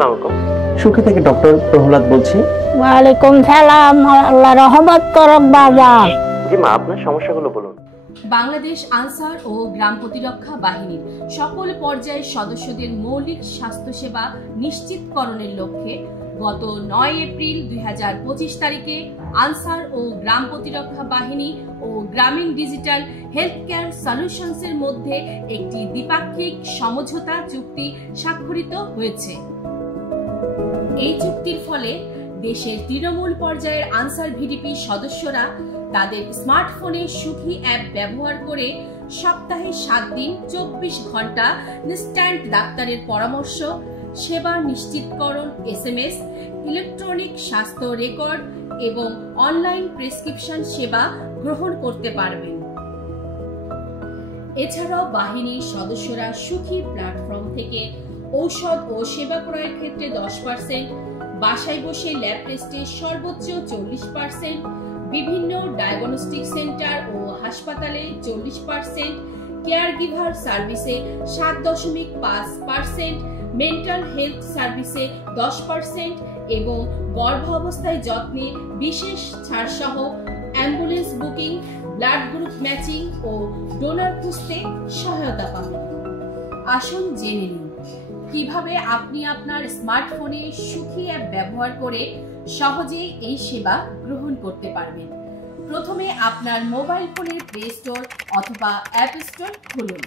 আসসালামু আলাইকুম। সুখী থেকে ডক্টর প্রহ্লাদ বলছি। ওয়ালাইকুম সালাম, আল্লাহ রহমত করক বাজার। জি মা, আপনার সমস্যাগুলো বলুন। বাংলাদেশ আনসার ও গ্রাম প্রতিরক্ষা বাহিনীর সকল পর্যায়ের সদস্যদের মৌলিক স্বাস্থ্যসেবা নিশ্চিতকরণের লক্ষ্যে গত 9 এপ্রিল 2025 তারিখে আনসার ও গ্রাম প্রতিরক্ষা বাহিনী ও গ্রামীণ ডিজিটাল হেলথ কেয়ার সলিউশনসের মধ্যে একটি দ্বিপাক্ষিক সমঝোতা চুক্তি স্বাক্ষরিত হয়েছে। এই চুক্তির ফলে দেশের তৃণমূল পর্যায়ের আনসার ভিডিপি সদস্যরা তাদের স্মার্টফোনে সুখী অ্যাপ ব্যবহার করে সপ্তাহে 7 দিন 24 ঘন্টা ইনস্ট্যান্ট ডাক্তারের পরামর্শ, সেবা নিশ্চিতকরণ SMS, ইলেকট্রনিক স্বাস্থ্য রেকর্ড এবং অনলাইন প্রেসক্রিপশন সেবা গ্রহণ করতে পারবেন। এছাড়াও বাহিনীর সদস্যরা সুখী প্ল্যাটফর্ম থেকে ঔষধ ও সেবা ক্রয়ের ক্ষেত্রে 10%, বাসায় বসে ল্যাব টেস্টে সর্বোচ্চ 40%, বিভিন্ন ডায়াগনস্টিক সেন্টার ও হাসপাতালে 40%, কেয়ার গিভার সার্ভিসে 7.5%, মেন্টাল হেলথ সার্ভিসে 10% এবং গর্ভাবস্থায় যত্নে বিশেষ ছাড় সহ ambulance booking, blood group matching ও ডোনার খুঁজতে সহায়তা পাবেন। আসুন জেনে নিন কিভাবে আপনি আপনার স্মার্টফোনে সুখী অ্যাপ ব্যবহার করে সহজেই এই সেবা গ্রহণ করতে পারবেন। প্রথমে আপনার মোবাইল ফোনের প্লে স্টোর অথবা অ্যাপ স্টোর খুলুন।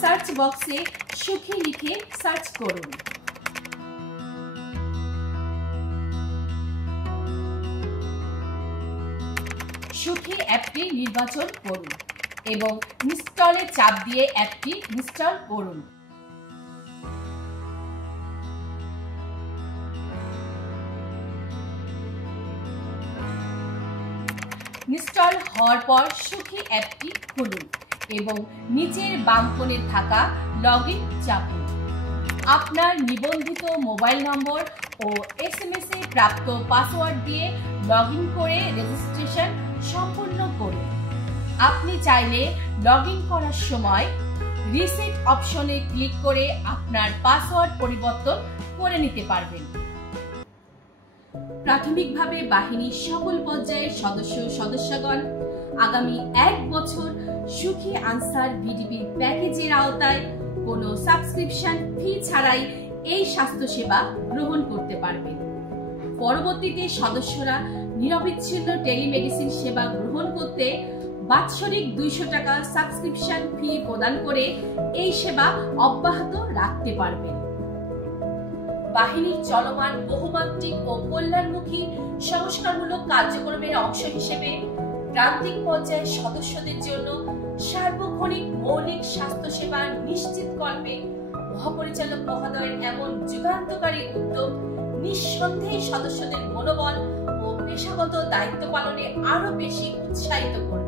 সার্চ বক্সে সুখী লিখে সার্চ করুন। সুখী অ্যাপটি নির্বাচন করুন এবং ইনস্টলে চাপ দিয়ে অ্যাপটি ইনস্টল করুন। ইনস্টল হওয়ার পর সুখী অ্যাপটি খুলুন এবং নিচের বাম কোণে থাকা লগইন চাপুন। আপনার নিবন্ধিত মোবাইল নম্বর ও SMS এ প্রাপ্ত পাসওয়ার্ড দিয়ে লগইন করে রেজিস্ট্রেশন সম্পূর্ণ করুন। আপনি চাইলে লগইন করার সময় রিসেট অপশনে ক্লিক করে আপনার পাসওয়ার্ড পরিবর্তন করে নিতে পারবেন। প্রাথমিকভাবে বাহিনীর সকল পর্যায়ের সদস্যগণ আগামী 1 বছর সুখী আনসার ভিডিপি প্যাকেজের আওতায় কোনো সাবস্ক্রিপশন ফি ছাড়াই এই স্বাস্থ্যসেবা গ্রহণ করতে পারবেন। পরবর্তীতে সদস্যরা নিরবিচ্ছিন্ন টেলিমেডিসিন সেবা গ্রহণ করতে বাৎসরিক 200 টাকা সাবস্ক্রিপশন ফি প্রদান করে এই সেবা অব্যাহত রাখতে পারবেন। বাহিনীর চলমান বহুমাত্রিক ও কল্যাণমুখী সংস্কারমূলক কার্যক্রমের অংশ হিসেবে প্রান্তিক পর্যায়ের সদস্যদের জন্য সার্বক্ষণিক মৌলিক স্বাস্থ্যসেবা নিশ্চিতকল্পে মহাপরিচালক মহোদয়ের এমন যুগান্তকারী উদ্যোগ নিঃসন্দেহে সদস্যদের মনোবল ও পেশাগত দায়িত্ব পালনে আরো বেশি উৎসাহিত করবে।